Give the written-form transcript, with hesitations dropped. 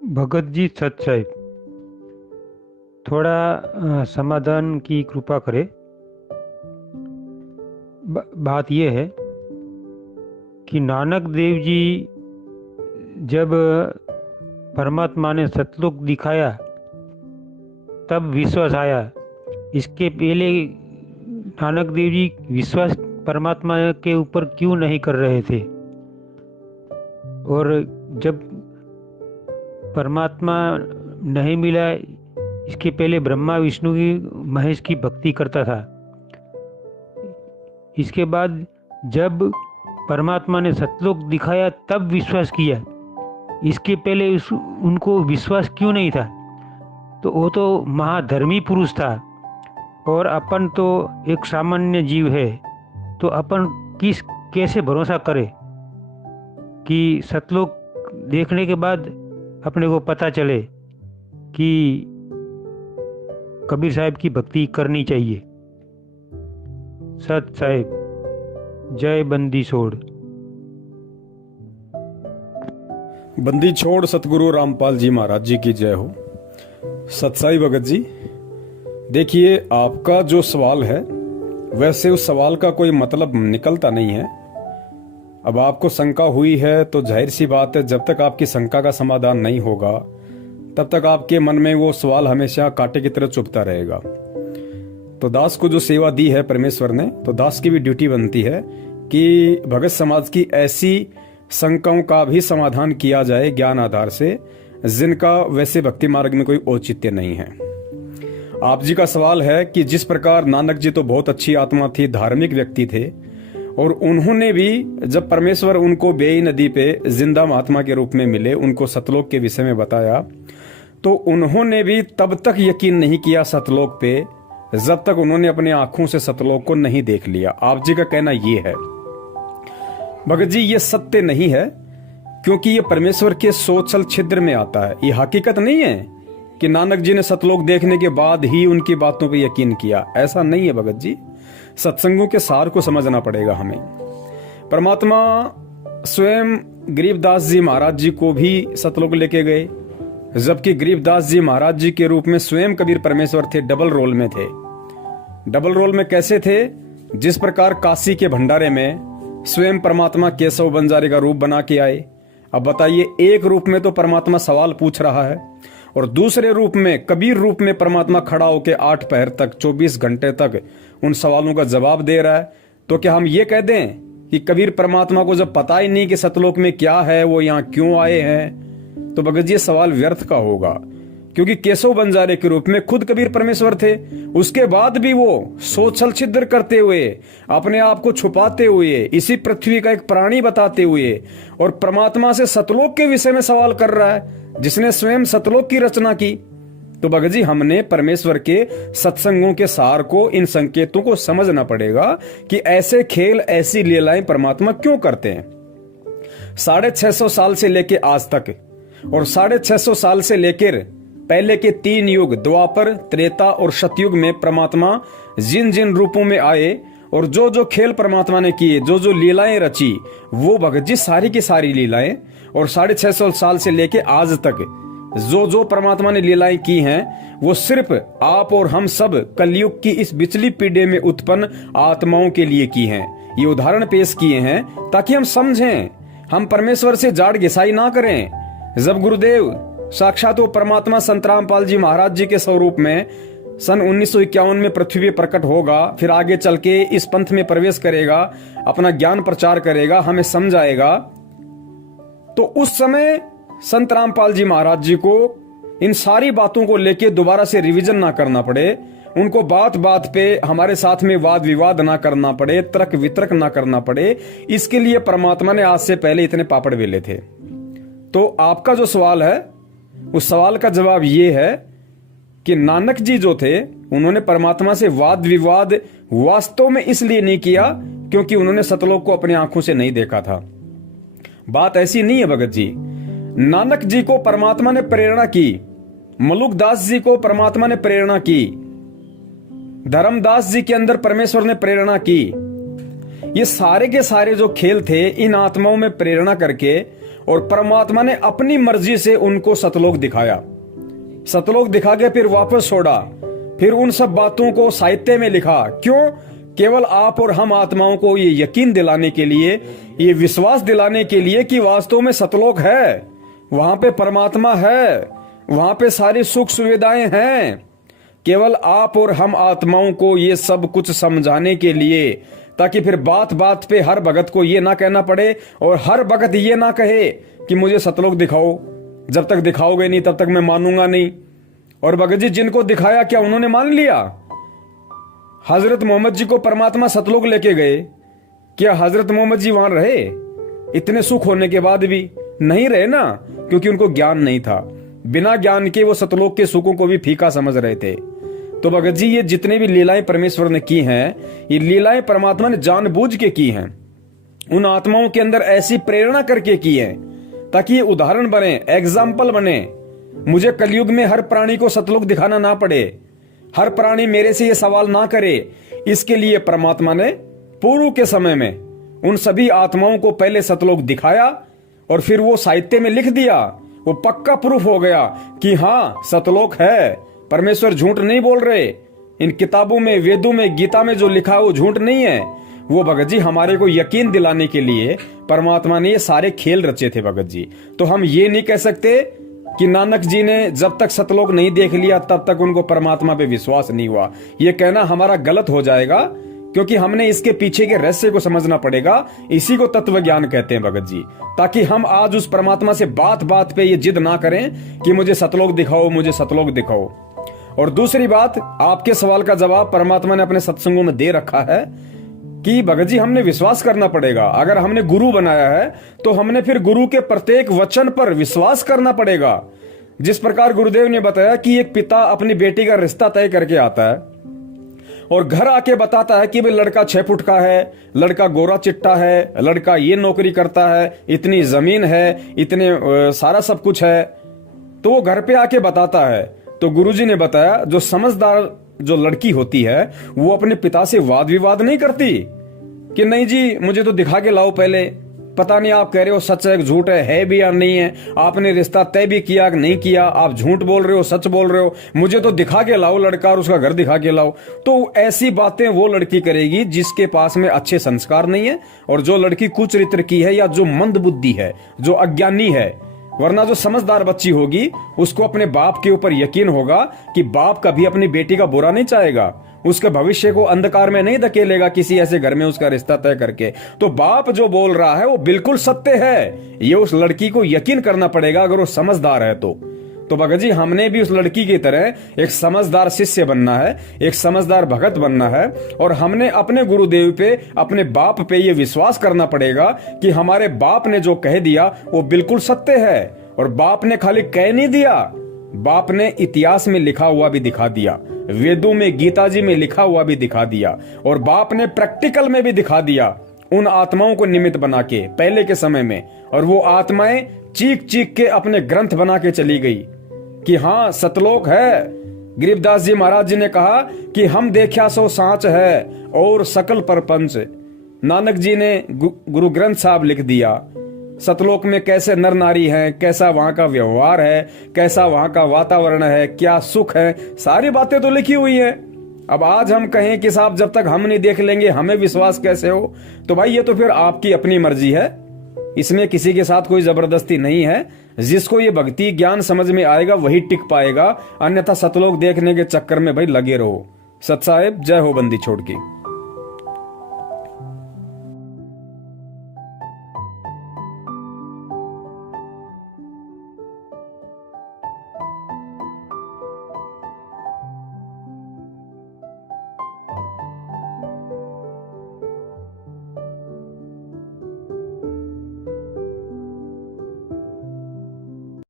भगत जी सत साहिब, थोड़ा समाधान की कृपा करें। बात यह है कि नानक देव जी जब परमात्मा ने सतलोक दिखाया तब विश्वास आया। इसके पहले नानक देव जी विश्वास परमात्मा के ऊपर क्यों नहीं कर रहे थे? और जब परमात्मा नहीं मिला, इसके पहले ब्रह्मा विष्णु की महेश की भक्ति करता था। इसके बाद जब परमात्मा ने सतलोक दिखाया तब विश्वास किया। इसके पहले उनको विश्वास क्यों नहीं था? तो वो तो महाधर्मी पुरुष था और अपन तो एक सामान्य जीव है। तो अपन कैसे भरोसा करें कि सतलोक देखने के बाद अपने को पता चले कि कबीर साहब की भक्ति करनी चाहिए। सत साहिब, जय बंदी छोड़। बंदी छोड़ सतगुरु रामपाल जी महाराज जी की जय हो। सतसाई भगत जी, देखिए आपका जो सवाल है वैसे उस सवाल का कोई मतलब निकलता नहीं है। अब आपको शंका हुई है तो जाहिर सी बात है, जब तक आपकी शंका का समाधान नहीं होगा तब तक आपके मन में वो सवाल हमेशा कांटे की तरह चुभता रहेगा। तो दास को जो सेवा दी है परमेश्वर ने, तो दास की भी ड्यूटी बनती है कि भगत समाज की ऐसी शंकाओं का भी समाधान किया जाए ज्ञान आधार से, जिनका वैसे भक्ति मार्ग में कोई औचित्य नहीं है। आप जी का सवाल है कि जिस प्रकार नानक जी तो बहुत अच्छी आत्मा थी, धार्मिक व्यक्ति थे, और उन्होंने भी जब परमेश्वर उनको बेई नदी पे जिंदा महात्मा के रूप में मिले, उनको सतलोक के विषय में बताया, तो उन्होंने भी तब तक यकीन नहीं किया सतलोक पे जब तक उन्होंने अपनी आंखों से सतलोक को नहीं देख लिया। आप जी का कहना ये है। भगत जी, ये सत्य नहीं है, क्योंकि ये परमेश्वर के सोचल छिद्र में आता है। ये हकीकत नहीं है कि नानक जी ने सतलोक देखने के बाद ही उनकी बातों पे यकीन किया। ऐसा नहीं है भगत जी। सत्संगों के सार को समझना पड़ेगा हमें। परमात्मा स्वयं गरीबदास जी महाराज जी को भी सतलोक लेके गए, जबकि गरीबदास जी महाराज जी के रूप में स्वयं कबीर परमेश्वर थे, डबल रोल में थे। डबल रोल में कैसे थे? जिस प्रकार काशी के भंडारे में स्वयं परमात्मा केशव बंजारे का रूप बना के आए। अब बताइए, एक रूप में तो परमात्मा सवाल पूछ रहा है और दूसरे रूप में कबीर रूप में परमात्मा खड़ा होकर 8 पहर तक 24 घंटे तक उन सवालों का जवाब दे रहा है। तो क्या हम ये कह दें कि कबीर परमात्मा को जब पता ही नहीं कि सतलोक में क्या है, वो यहाँ क्यों आए हैं? तो भगत जी, सवाल व्यर्थ का होगा, क्योंकि केशव बंजारे के रूप में खुद कबीर परमेश्वर थे। उसके बाद भी वो सोचल छिद्र करते हुए, अपने आप को छुपाते हुए, इसी पृथ्वी का एक प्राणी बताते हुए और परमात्मा से सतलोक के विषय में सवाल कर रहा है, जिसने स्वयं सतलोक की रचना की। तो भगत जी, हमने परमेश्वर के सत्संगों के सार को, इन संकेतों को समझना पड़ेगा कि ऐसे खेल, ऐसी लीलाएं परमात्मा क्यों करते हैं। 650 साल से लेके आज तक और 650 साल से लेकर पहले के 3 युग, द्वापर, त्रेता और सतयुग में परमात्मा जिन जिन रूपों में आए और जो जो खेल परमात्मा ने किए, जो जो लीलाएं रची, वो भगत जी सारी की सारी लीलाएं, और 650 साल से लेके आज तक जो जो परमात्मा ने लीलाएं की हैं, वो सिर्फ आप और हम सब कलयुग की इस बिचली पीढ़ी में उत्पन्न आत्माओं के लिए की हैं। ये उदाहरण पेश किए हैं ताकि हम समझें, हम परमेश्वर से जाड़ घिसाई ना करें। जब गुरुदेव साक्षात वो परमात्मा संत रामपाल जी महाराज जी के स्वरूप में सन 1951 में पृथ्वी पे प्रकट होगा, फिर आगे चल के इस पंथ में प्रवेश करेगा, अपना ज्ञान प्रचार करेगा, हमें समझाएगा, तो उस समय संत रामपाल जी महाराज जी को इन सारी बातों को लेके दोबारा से रिवीजन ना करना पड़े, उनको बात बात पे हमारे साथ में वाद विवाद ना करना पड़े, तर्क वितर्क ना करना पड़े, इसके लिए परमात्मा ने आज से पहले इतने पापड़ बेले थे। तो आपका जो सवाल है, उस सवाल का जवाब ये है कि नानक जी जो थे, उन्होंने परमात्मा से वाद विवाद वास्तव में इसलिए नहीं किया क्योंकि उन्होंने सतलोक को अपनी आंखों से नहीं देखा था। बात ऐसी नहीं है भगत जी। नानक जी को परमात्मा ने प्रेरणा की, मलुकदास जी को परमात्मा ने प्रेरणा की, धर्मदास जी के अंदर परमेश्वर ने प्रेरणा की। ये सारे के सारे जो खेल थे, इन आत्माओं में प्रेरणा करके और परमात्मा ने अपनी मर्जी से उनको सतलोक दिखाया। सतलोक दिखा के फिर वापस छोड़ा, फिर उन सब बातों को साहित्य में लिखा। क्यों? केवल आप और हम आत्माओं को ये यकीन दिलाने के लिए, ये विश्वास दिलाने के लिए कि वास्तव में सतलोक है, वहां पे परमात्मा है, वहां पे सारी सुख सुविधाएं हैं। केवल आप और हम आत्माओं को ये सब कुछ समझाने के लिए, ताकि फिर बात बात पे हर भगत को ये ना कहना पड़े और हर भगत ये ना कहे कि मुझे सतलोक दिखाओ, जब तक दिखाओगे नहीं तब तक मैं मानूंगा नहीं। और भगत जी जिनको दिखाया, क्या उन्होंने मान लिया? हजरत मोहम्मद जी को परमात्मा सतलोक लेके गए, क्या हजरत मोहम्मद जी वहां रहे? इतने सुख होने के बाद भी नहीं रहे ना, क्योंकि उनको ज्ञान नहीं था। बिना ज्ञान के वो सतलोक के सुखों को भी फीका समझ रहे थे। तो भगत जी ये जितने भी लीलाएं परमेश्वर ने की हैं, ये लीलाएं परमात्मा ने जानबूझ के की हैं, उन आत्माओं के अंदर ऐसी प्रेरणा करके की है ताकि ये उदाहरण बने, एग्जाम्पल बने। मुझे कलयुग में हर प्राणी को सतलोक दिखाना ना पड़े, हर प्राणी मेरे से ये सवाल ना करे। इसके लिए परमात्मा ने पूर्व के समय में उन सभी आत्माओं को पहले सतलोक दिखाया और फिर वो साहित्य में लिख दिया। वो पक्का प्रूफ हो गया कि हाँ सतलोक है, परमेश्वर झूठ नहीं बोल रहे। इन किताबों में, वेदों में, गीता में जो लिखा है वो झूठ नहीं है। वो भगत जी हमारे को यकीन दिलाने के लिए परमात्मा ने ये सारे खेल रचे थे भगत जी। तो हम ये नहीं कह सकते कि नानक जी ने जब तक सतलोक नहीं देख लिया तब तक उनको परमात्मा पे विश्वास नहीं हुआ। ये कहना हमारा गलत हो जाएगा, क्योंकि हमने इसके पीछे के रहस्य को समझना पड़ेगा। इसी को तत्व ज्ञान कहते हैं भगत जी, ताकि हम आज उस परमात्मा से बात बात पे ये जिद ना करें कि मुझे सतलोक दिखाओ, मुझे सतलोक दिखाओ। और दूसरी बात, आपके सवाल का जवाब परमात्मा ने अपने सत्संगों में दे रखा है कि भगत जी हमने विश्वास करना पड़ेगा। अगर हमने गुरु बनाया है तो हमने फिर गुरु के प्रत्येक वचन पर विश्वास करना पड़ेगा। जिस प्रकार गुरुदेव ने बताया कि एक पिता अपनी बेटी का रिश्ता तय करके आता है और घर आके बताता है कि भाई लड़का 6 फुट का है, लड़का गोरा चिट्टा है, लड़का ये नौकरी करता है, इतनी जमीन है, इतने सारा सब कुछ है, तो वो घर पे आके बताता है। तो गुरुजी ने बताया जो समझदार जो लड़की होती है वो अपने पिता से वाद विवाद नहीं करती कि नहीं जी मुझे तो दिखा के लाओ पहले, पता नहीं आप कह रहे हो सच है झूठ है भी या नहीं है, आपने रिश्ता तय भी किया कि नहीं किया, आप झूठ बोल रहे हो सच बोल रहे हो, मुझे तो दिखा के लाओ लड़का और उसका घर दिखा के लाओ। तो ऐसी बातें वो लड़की करेगी जिसके पास में अच्छे संस्कार नहीं है और जो लड़की कुचरित्र की है या जो मंद बुद्धि है, जो अज्ञानी है। वरना जो समझदार बच्ची होगी उसको अपने बाप के ऊपर यकीन होगा कि बाप कभी अपनी बेटी का बुरा नहीं चाहेगा, उसके भविष्य को अंधकार में नहीं धकेलेगा किसी ऐसे घर में उसका रिश्ता तय करके। तो बाप जो बोल रहा है वो बिल्कुल सत्य है, ये उस लड़की को यकीन करना पड़ेगा अगर वो समझदार है तो भगत जी हमने भी उस लड़की की तरह एक समझदार शिष्य बनना है, एक समझदार भगत बनना है और हमने अपने गुरुदेव पे, अपने बाप पे ये विश्वास करना पड़ेगा कि हमारे बाप ने जो कह दिया वो बिल्कुल सत्य है। और बाप ने खाली कह नहीं दिया, बाप ने इतिहास में लिखा हुआ भी दिखा दिया, वेदों में, गीता जी में लिखा हुआ भी दिखा दिया और बाप ने प्रैक्टिकल में भी दिखा दिया उन आत्माओं को निमित्त बना के पहले के समय में। और वो आत्माएं चीख चीख के अपने ग्रंथ बना के चली गई कि हाँ सतलोक है। गरीबदास जी महाराज जी ने कहा कि हम देखा सो सांच है और सकल परपंच। नानक जी ने गुरु ग्रंथ साहब लिख दिया सतलोक में कैसे नर नारी हैं, कैसा वहां का व्यवहार है, कैसा वहां का वातावरण है, क्या सुख है, सारी बातें तो लिखी हुई है। अब आज हम कहें कि साहब जब तक हम नहीं देख लेंगे हमें विश्वास कैसे हो, तो भाई ये तो फिर आपकी अपनी मर्जी है, इसमें किसी के साथ कोई जबरदस्ती नहीं है। जिसको ये भक्ति ज्ञान समझ में आएगा वही टिक पाएगा, अन्यथा सतलोक देखने के चक्कर में भाई लगे रहो। सत साहेब जय हो बंदी छोड़ की।